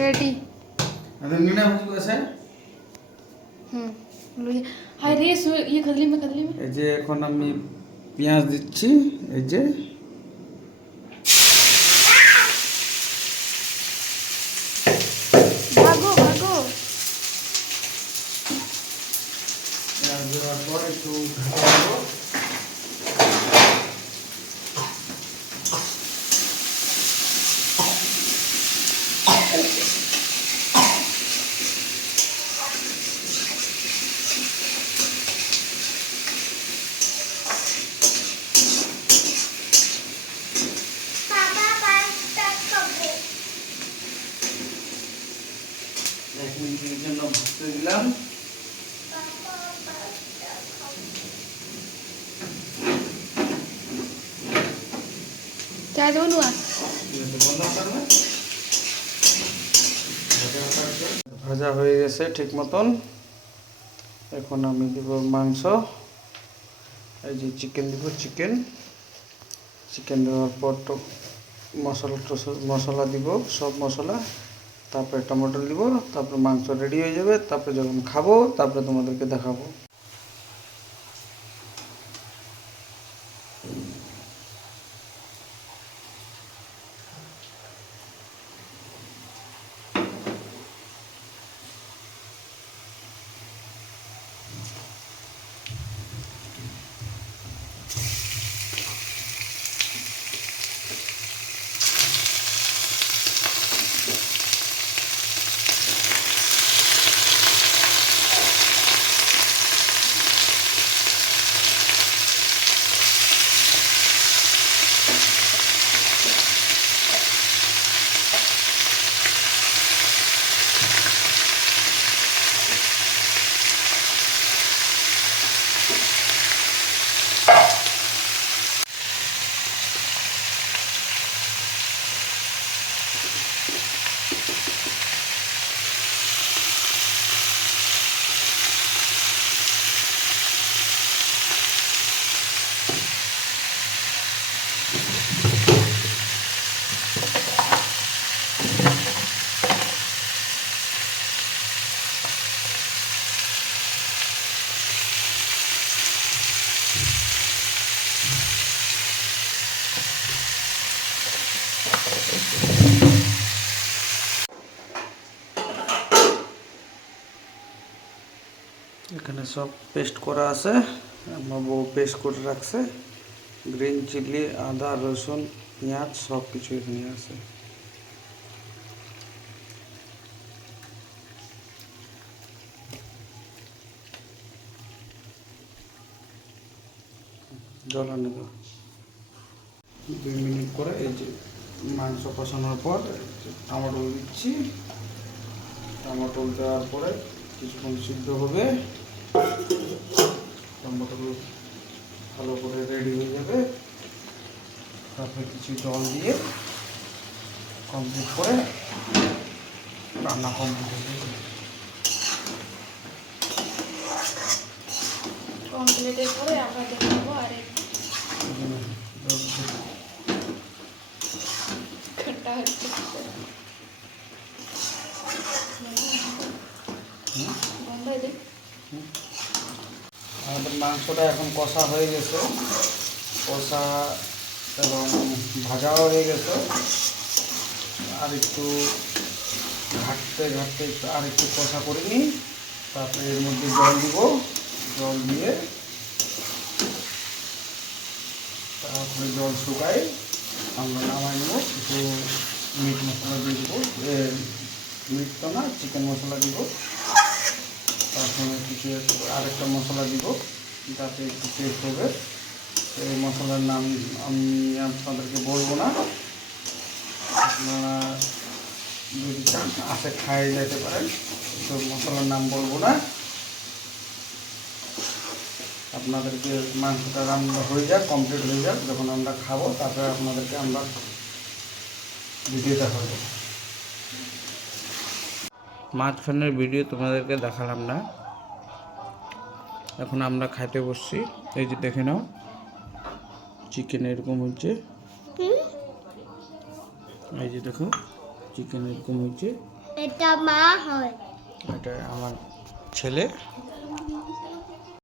Ready. रंगीना भाजी कैसे লই হাই রে ইয়ে কদলি মে এই যে এখন আমি পেঁয়াজ দিচ্ছি এই যে ভাগো ভাগো। পেঁয়াজ দেওয়ার পর একটু ঢাকা দেবো। এক মিনিটের জন্য ভাজতে দিলাম। চাই দেবো নুয়া। ভাজা হয়ে গেছে ঠিক মতন। এখন আমি দিব মাংস, এই যে চিকেন দিব। চিকেন দেওয়ার পর তো মশলা দিব, সব মশলা, তারপরে টমেটো দিব, তারপরে মাংস রেডি হয়ে যাবে। তারপরে যখন খাবো তারপরে তোমাদেরকে দেখাবো। এখানে সব পেস্ট করা আছে, আমার বউ পেস্ট করে রাখছে। গ্রিন চিলি, আদা, রসুন, পেঁয়াজ সব কিছু এখানে আছে। জল আনে দাও। 2 মিনিট করে এই যে মাংস কষানোর পর টমেটো দিচ্ছি। টমেটো দেওয়ার পরে কিছুক্ষণ সিদ্ধ হবে। টমেটো ভালো করে রেডি হয়ে যাবে। তারপরে কিছু জল দিয়ে কমপ্লিট করে রান্না কমপ্লিট হয়ে যাবে। কমপ্লিটের পরে আমরা দেখাবো আর খট্টা হচ্ছে। আমাদের মাংসটা এখন কষা হয়ে গেছে, কষা এবং ভাজাও হয়ে গেছে। আর একটু ঘাটতে আর একটু কষা করে নিই। তারপরে এর মধ্যে জল দিব। জল দিয়ে তারপরে জল শুকাই আমরা নামাই নেব। কিছু মিট মশলা দিয়ে দেবো, মিট তো না, চিকেন মশলা দিব। তারপরে কিছু আরেকটা মশলা দিব যাতে একটু টেস্ট হবে। এই মশলার নাম আমি আপনাদেরকে বলবো না, আপনারা যদি চান আসে খাই যেতে পারেন, তো মশলার নাম বলবো না। আপনাদেরকে মাংসটা রান্না হয়ে যাক, কমপ্লিট হয়ে যাক, যখন আমরা খাবো তারপরে আপনাদেরকে আমরা ভিডিওটা করবো। মাঝখানের ভিডিও তোমাদেরকে দেখালাম না। এখন আমরা খাইতে বসছি। এই যে দেখে নাও, চিকেন এরকম হচ্ছে। এই যে দেখো চিকেন এরকম হচ্ছে। এটা মা হয়। এটা আমার ছেলে,